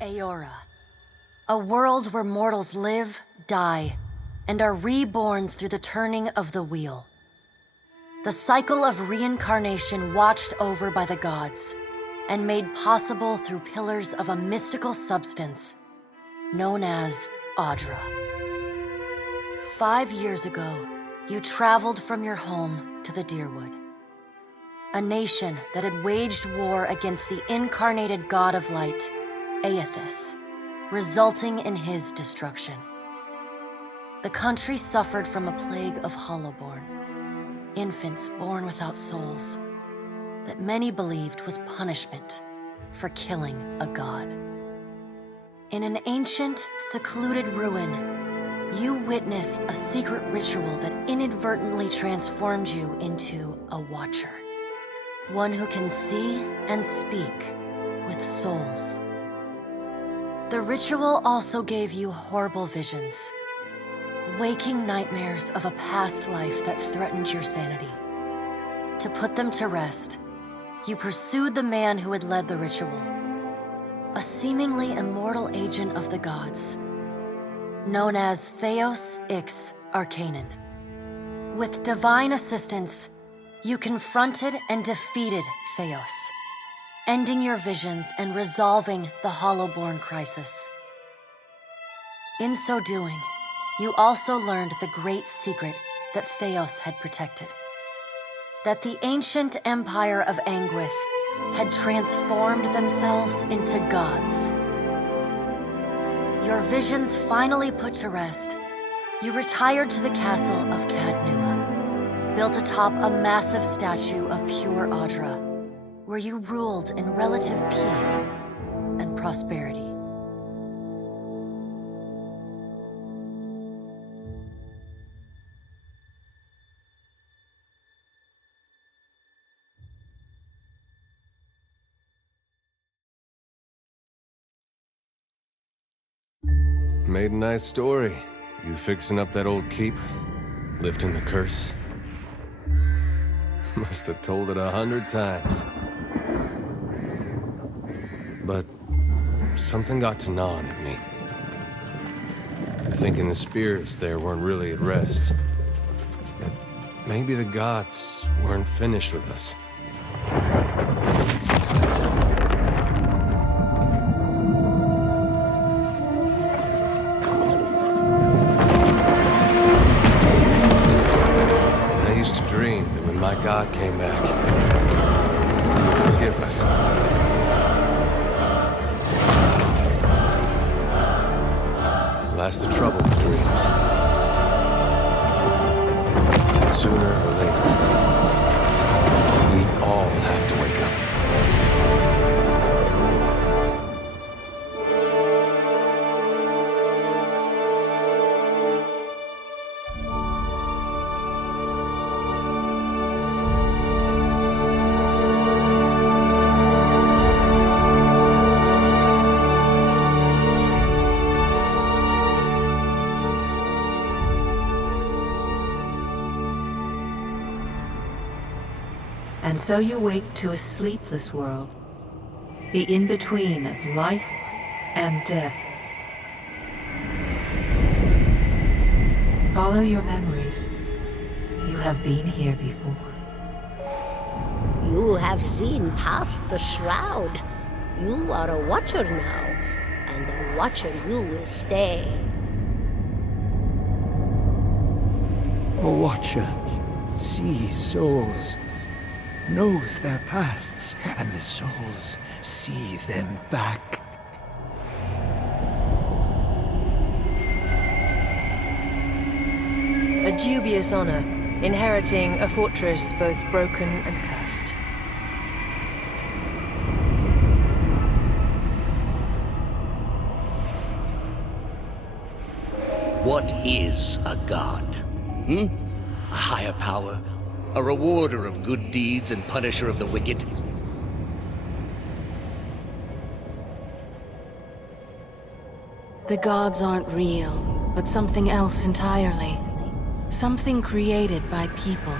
Eora. A world where mortals live, die, and are reborn through the turning of the wheel. The cycle of reincarnation watched over by the gods, and made possible through pillars of a mystical substance known as Audra. 5 years ago, you traveled from your home to the Dyrwood, a nation that had waged war against the incarnated god of light, Aethys, resulting in his destruction. The country suffered from a plague of Hollowborn, infants born without souls, that many believed was punishment for killing a god. In an ancient, secluded ruin, you witnessed a secret ritual that inadvertently transformed you into a Watcher. One who can see and speak with souls. The ritual also gave you horrible visions, waking nightmares of a past life that threatened your sanity. To put them to rest, you pursued the man who had led the ritual, a seemingly immortal agent of the gods, known as Theos Ix Arcanon. With divine assistance, you confronted and defeated Theos, ending your visions and resolving the Hollowborn crisis. In so doing, you also learned the great secret that Theos had protected. That the ancient empire of Anguith had transformed themselves into gods. Your visions finally put to rest, you retired to the castle of Cadnua, built atop a massive statue of pure Audra, where you ruled in relative peace and prosperity. Made a nice story. You fixing up that old keep? Lifting the curse? Must have told it 100 times. But something got to gnawing at me. Thinking the spirits there weren't really at rest. That maybe the gods weren't finished with us. My God came back. He would forgive us. Last the trouble with dreams. Sooner or later, we all have to wake up. And so you wake to a sleepless world, the in-between of life and death. Follow your memories. You have been here before. You have seen past the shroud. You are a Watcher now, and a Watcher you will stay. A Watcher sees souls, knows their pasts, and the souls see them back. A dubious honor, inheriting a fortress both broken and cursed. What is a god? A higher power? A rewarder of good deeds and punisher of the wicked? The gods aren't real, but something else entirely. Something created by people.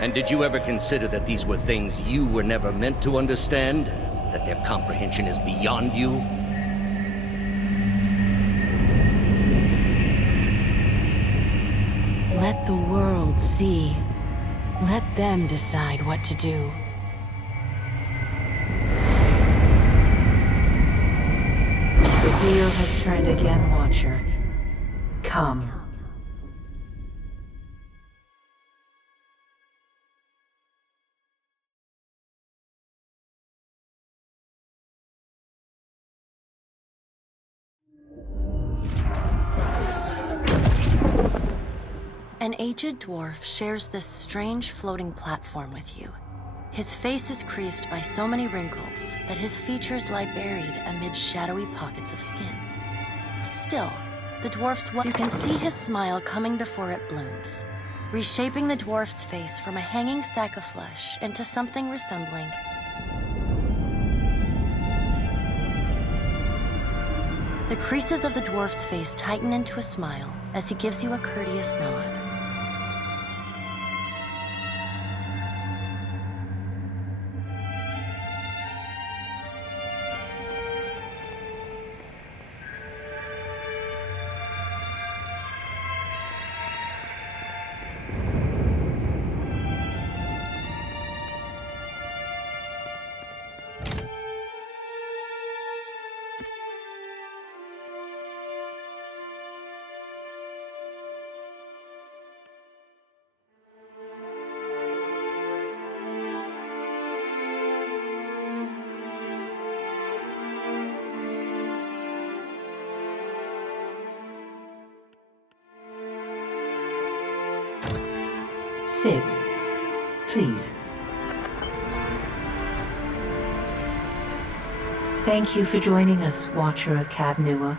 And did you ever consider that these were things you were never meant to understand? That their comprehension is beyond you? Let the world see. Let them decide what to do. The wheel has turned again, Watcher. Come. An aged dwarf shares this strange floating platform with you. His face is creased by so many wrinkles that his features lie buried amid shadowy pockets of skin. Still, the dwarf's you can see his smile coming before it blooms, reshaping the dwarf's face from a hanging sack of flesh into something resembling the creases of the dwarf's face tighten into a smile as he gives you a courteous nod. Sit. Please. Thank you for joining us, Watcher of Cadnua.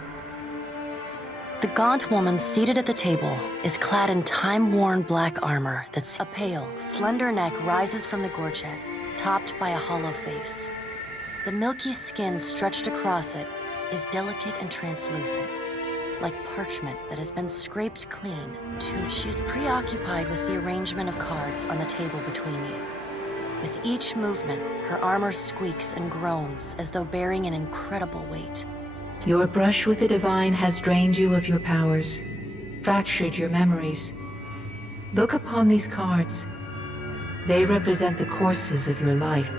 The gaunt woman seated at the table is clad in time-worn black armor that's a pale, slender neck rises from the gorget, topped by a hollow face. The milky skin stretched across it is delicate and translucent, like parchment that has been scraped clean. She's preoccupied with the arrangement of cards on the table between you. With each movement, her armor squeaks and groans as though bearing an incredible weight. Your brush with the divine has drained you of your powers, fractured your memories. Look upon these cards. They represent the courses of your life.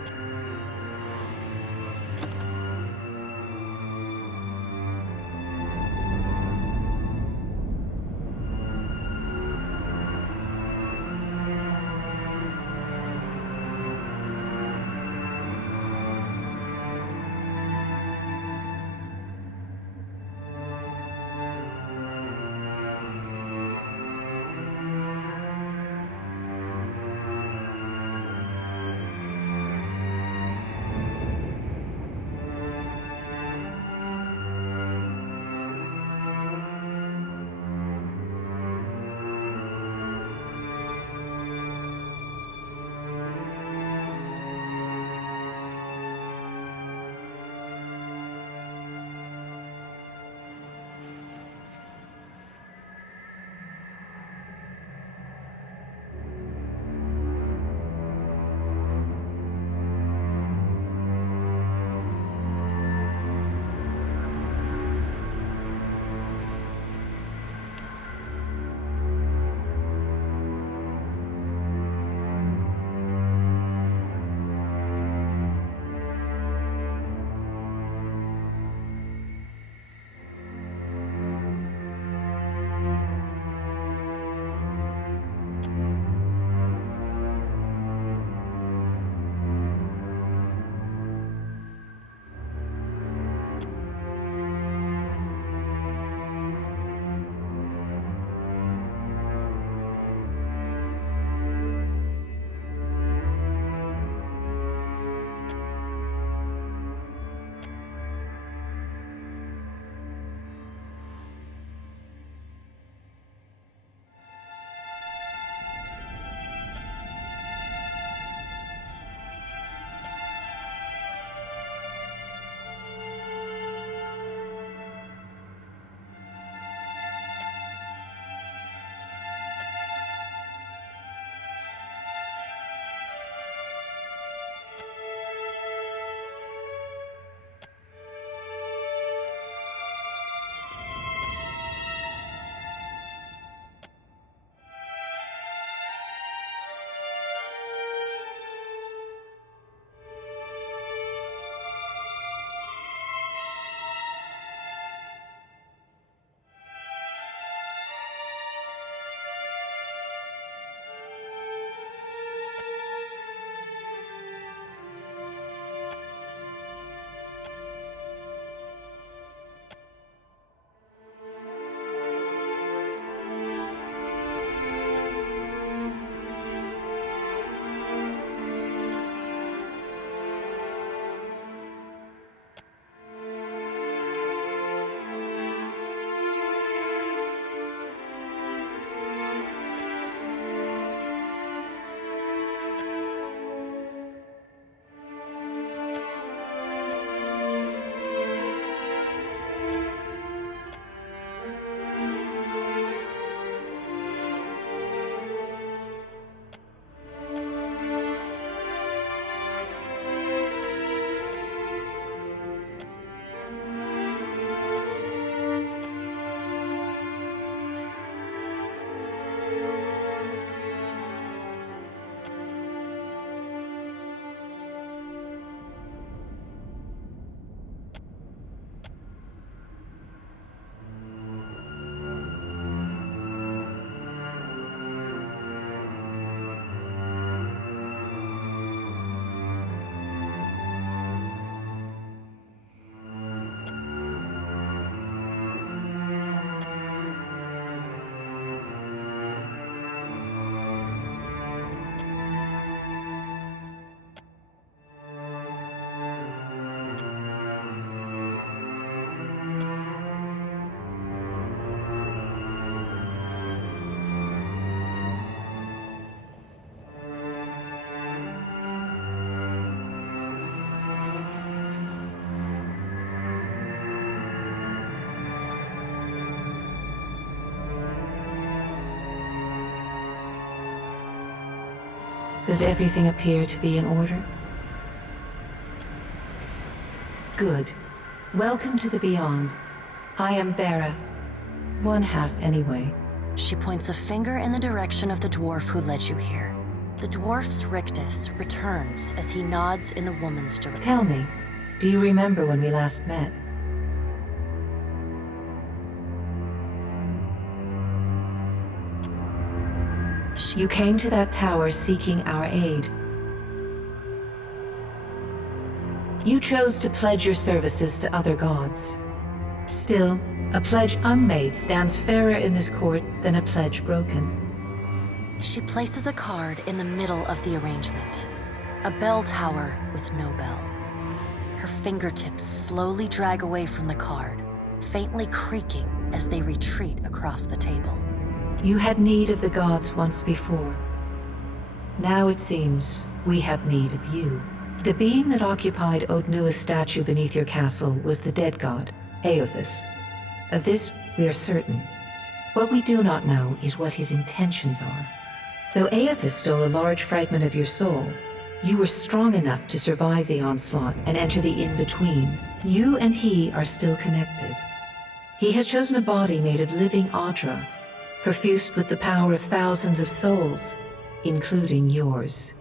Does everything appear to be in order? Good. Welcome to the Beyond. I am Bareth. One half, anyway. She points a finger in the direction of the dwarf who led you here. The dwarf's rictus returns as he nods in the woman's direction. Tell me, do you remember when we last met? You came to that tower seeking our aid. You chose to pledge your services to other gods. Still, a pledge unmade stands fairer in this court than a pledge broken. She places a card in the middle of the arrangement. A bell tower with no bell. Her fingertips slowly drag away from the card, faintly creaking as they retreat across the table. You had need of the gods once before. Now it seems we have need of you. The being that occupied Odnua's statue beneath your castle was the dead god, Aothas. Of this we are certain. What we do not know is what his intentions are. Though Aothas stole a large fragment of your soul, you were strong enough to survive the onslaught and enter the in-between. You and he are still connected. He has chosen a body made of living Audra, perfused with the power of thousands of souls, including yours.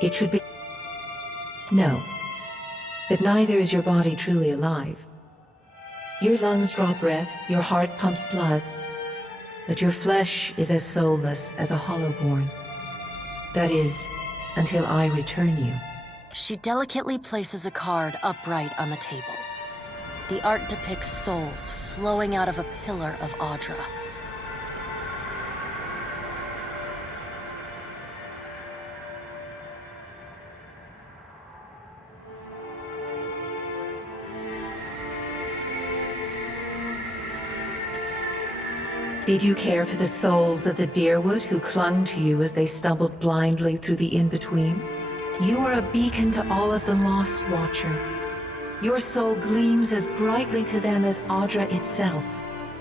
It should be... No. But neither is your body truly alive. Your lungs draw breath, your heart pumps blood, but your flesh is as soulless as a hollowborn. That is, until I return you. She delicately places a card upright on the table. The art depicts souls flowing out of a pillar of Audra. Did you care for the souls of the Deerwood who clung to you as they stumbled blindly through the in-between? You are a beacon to all of the lost, Watcher. Your soul gleams as brightly to them as Audra itself.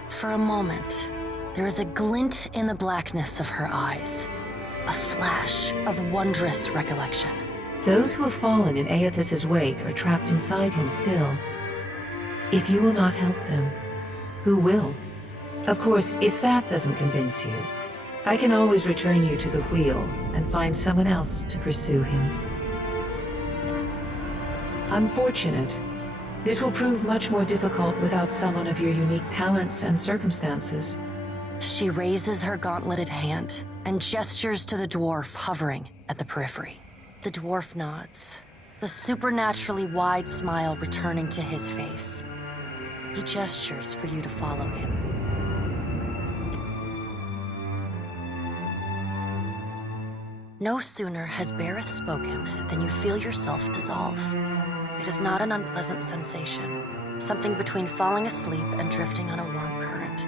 For a moment, there is a glint in the blackness of her eyes. A flash of wondrous recollection. Those who have fallen in Aothas's wake are trapped inside him still. If you will not help them, who will? Of course, if that doesn't convince you, I can always return you to the wheel and find someone else to pursue him. Unfortunate. This will prove much more difficult without someone of your unique talents and circumstances. She raises her gauntleted hand and gestures to the dwarf hovering at the periphery. The dwarf nods, the supernaturally wide smile returning to his face. He gestures for you to follow him. No sooner has Bareth spoken than you feel yourself dissolve. It is not an unpleasant sensation, something between falling asleep and drifting on a warm current.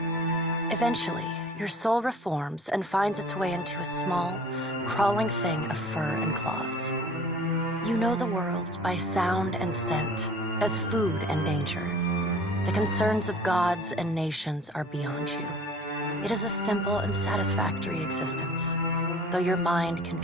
Eventually, your soul reforms and finds its way into a small, crawling thing of fur and claws. You know the world by sound and scent, as food and danger. The concerns of gods and nations are beyond you. It is a simple and satisfactory existence, though your mind can